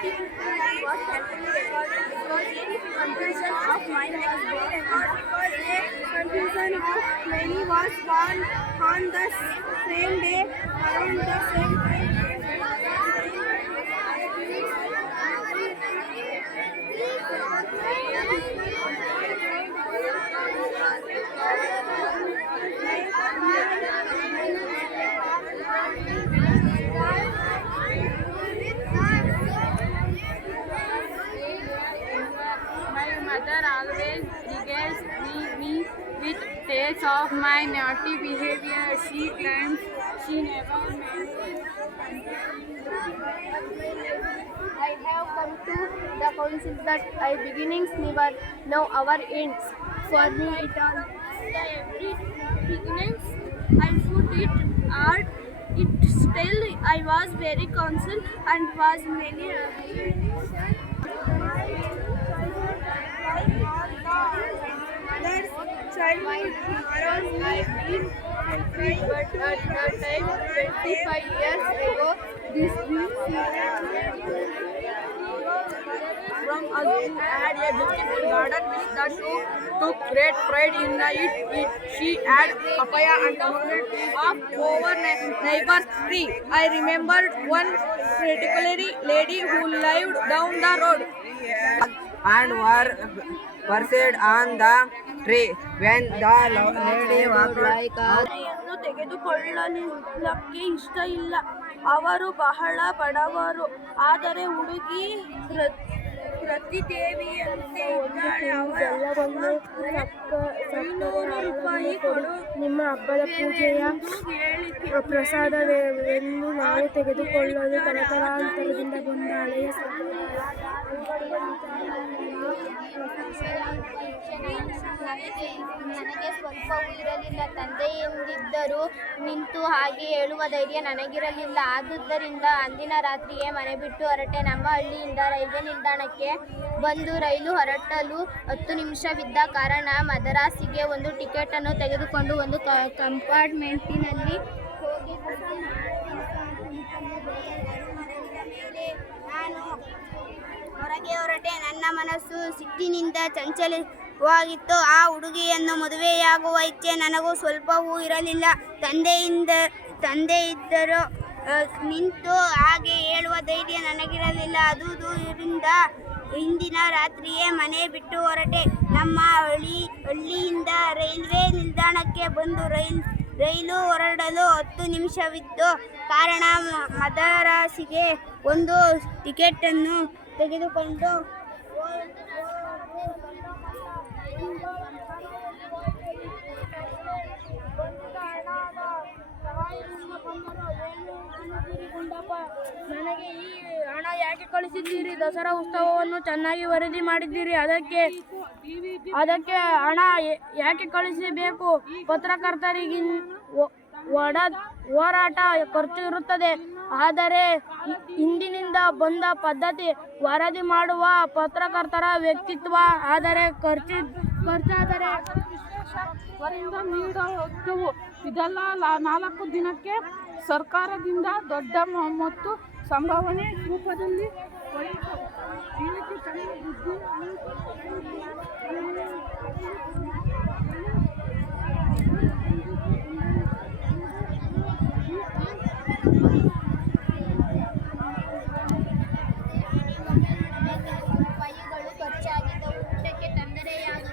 was carefully recorded because a confusion of mine was there because a confusion of many was born on the same day around the same time. My mother always regales me with tales of my naughty behavior. She claims she never meant I have come to the council that I beginnings never know our ends. For me, it all the every beginnings I put it art. It still I was very counsel and was many childhood morals might be fulfilled, but at that time, 25 years ago, this from us who had a beautiful garden with the two took great pride in it. She had papaya and coconut of our neighbor's tree. I remembered one particularly lady who lived down the road and were perched on the tree when the lady walked like a ತೆಗೆದುಕೊಳ್ಳಲಿಕ್ಕೆ ಇಷ್ಟ ಇಲ್ಲ. ಅವರು ಬಹಳ ಬಡವರು, ಆದರೆ ಹುಡುಗಿ ಪ್ರತಿದೇವಿಯಂತೆ ಇದ್ದಾಳೆ. ₹500 ಕೊಡು ನಿಮ್ಮ ಹಬ್ಬದ ಪೂಜೆಯ ಪ್ರಸಾದವೆಂದು ನಾವು ತೆಗೆದುಕೊಳ್ಳಲು ತಲತಲಾಂತರದಿಂದ ಬಂದ ಹಳೆಯ ನನಗೆ ಸ್ವಲ್ಪವೂ ಇರಲಿಲ್ಲ. ತಂದೆಯೆಂದಿದ್ದರೂ ನಿಂತು ಹಾಗೆ ಹೇಳುವ ಧೈರ್ಯ ನನಗಿರಲಿಲ್ಲ. ಆದುದರಿಂದ ಅಂದಿನ ರಾತ್ರಿಯೇ ಮನೆ ಬಿಟ್ಟು ಹೊರಟೆ. ನಮ್ಮ ಹಳ್ಳಿಯಿಂದ ರೈಲ್ವೆ ನಿಲ್ದಾಣಕ್ಕೆ ಬಂದು ರೈಲು ಹೊರಟಲು 10 ನಿಮಿಷವಿದ್ದ ಕಾರಣ ಮದರಾಸಿಗೆ ಒಂದು ಟಿಕೆಟನ್ನು ತೆಗೆದುಕೊಂಡು ಒಂದು ಕಂಪಾರ್ಟ್ಮೆಂಟಿನಲ್ಲಿ ಹೋಗಿ ನಾನು ಹೊರಗೆ ಹೊರಟೆ. ನನ್ನ ಮನಸ್ಸು ಸಿಟ್ಟಿನಿಂದ ಚಂಚಲವಾಗಿತ್ತು. ಆ ಹುಡುಗಿಯನ್ನು ಮದುವೆಯಾಗುವ ಇಚ್ಛೆ ನನಗೂ ಸ್ವಲ್ಪವೂ ಇರಲಿಲ್ಲ. ತಂದೆಯಿದ್ದರೂ ನಿಂತು ಹಾಗೆ ಹೇಳುವ ಧೈರ್ಯ ನನಗಿರಲಿಲ್ಲ. ಆದುದರಿಂದ ಹಿಂದಿನ ರಾತ್ರಿಯೇ ಮನೆ ಬಿಟ್ಟು ಹೊರಟೆ. ನಮ್ಮ ಹಳ್ಳಿಯಿಂದ ರೈಲ್ವೆ ನಿಲ್ದಾಣಕ್ಕೆ ಬಂದು ರೈಲು ಹೊರಡಲು 10 ನಿಮಿಷವಿದ್ದ ಕಾರಣ ಮದರಾಸಿಗೆ ಒಂದು ಟಿಕೆಟನ್ನು ತೆಗೆದುಕೊಂಡು ನನಗೆ ಈ ಹಣ ಯಾಕೆ ಕಳಿಸಿದ್ದೀರಿ? ದಸರಾ ಉತ್ಸವವನ್ನು ಚೆನ್ನಾಗಿ ವರದಿ ಮಾಡಿದ್ದೀರಿ, ಅದಕ್ಕೆ ಹಣ ಯಾಕೆ ಕಳಿಸಬೇಕು? ಪತ್ರಕರ್ತರಿಗೆ ಹೋರಾಟ ಖರ್ಚು ಇರುತ್ತದೆ, ಆದರೆ ಹಿಂದಿನಿಂದ ಬಂದ ಪದ್ಧತಿ ವರದಿ ಮಾಡುವ ಪತ್ರಕರ್ತರ ವ್ಯಕ್ತಿತ್ವ ಆದರೆ ಖರ್ಚಾದರೆ ವರಿಂದ ನೀಡುತ್ತಿದ್ದೆವು. ಇದೆಲ್ಲ 4 ದಿನಕ್ಕೆ ಸರ್ಕಾರದಿಂದ ದೊಡ್ಡ ಮತ್ತು ಸಂಭಾವನೆ ರೂಪದಲ್ಲಿ ಇದಕ್ಕೆ ತನ್ನ ಬುದ್ಧಿ ರೂಪಾಯಿಗಳು ಖರ್ಚಾಗಿದ್ದವು. ಊಟಕ್ಕೆ ತೊಂದರೆಯಾಗದ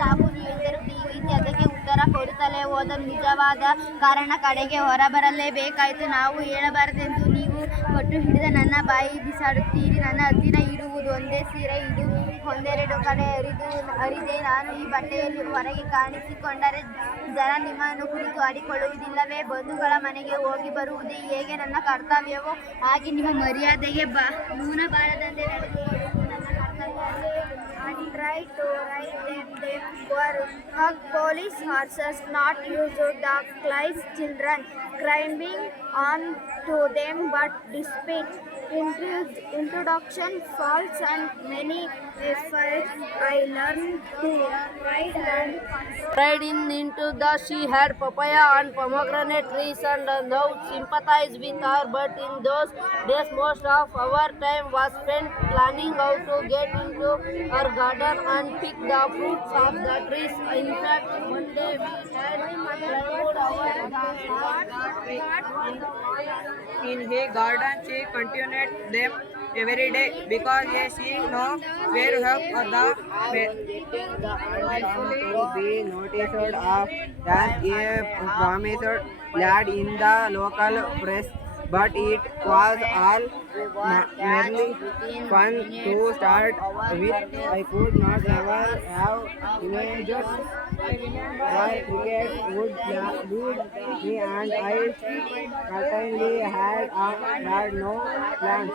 ಸಾಬೂನು ಎಂದರು ಟಿವಿ ಅದಕ್ಕೆ ಉತ್ತರ ಕೊಡುತ್ತಲೇ ಹೋದರು. ನಿಜವಾದ ಕಾರಣ ಕಡೆಗೆ ಹೊರಬರಲೇಬೇಕಾಯಿತು. ನಾವು ಹೇಳಬಾರದೆಂದು ನೀವು ಕೊಟ್ಟು ಹಿಡಿದ ನನ್ನ ಬಾಯಿ ಬಿಸಾಡುತ್ತೀರಿ. ನನ್ನ ಹತ್ತಿರ ಇರುವುದು ಒಂದೇ ಸೀರೆ, ಇದು ಒಂದೆರಡು ಕಡೆ ಹರಿದೆ. ನಾನು ಈ ಬಟ್ಟೆಯಲ್ಲಿ ಹೊರಗೆ ಕಾಣಿಸಿಕೊಂಡರೆ ಜನ ನಿಮ್ಮನ್ನು ಕುರಿತು ಆಡಿಕೊಳ್ಳುವುದಿಲ್ಲವೇ? ಬಂಧುಗಳ ಮನೆಗೆ ಹೋಗಿ ಬರುವುದೇ ಹೇಗೆ ನನ್ನ ಕರ್ತವ್ಯವೋ ಹಾಗೆ ನಿಮ್ಮ ಮರ್ಯಾದೆಗೆ ನೂನ ಬಾಳದಂತೆ ನಡೆದುಕೊಳ್ಳುವುದು ನನ್ನ ಕರ್ತವ್ಯ. tried to ride them. They were police horses, not used to dog-like children, climbing on to them, but despite introduction, falls, and many efforts, I learned to ride and Right into the she had papaya and pomegranate trees and now sympathize with her, but in those days most of our time was spent planning how to get into her garden and pick the fruits of the trees. In fact, one day we had climbed over the in her garden. She continued them every day because she know where help the to be noticed of as a promised lad in the local press, but it was all merely fun to start with. I could not ever have imagined why cricket would lead me, and I certainly had no plans.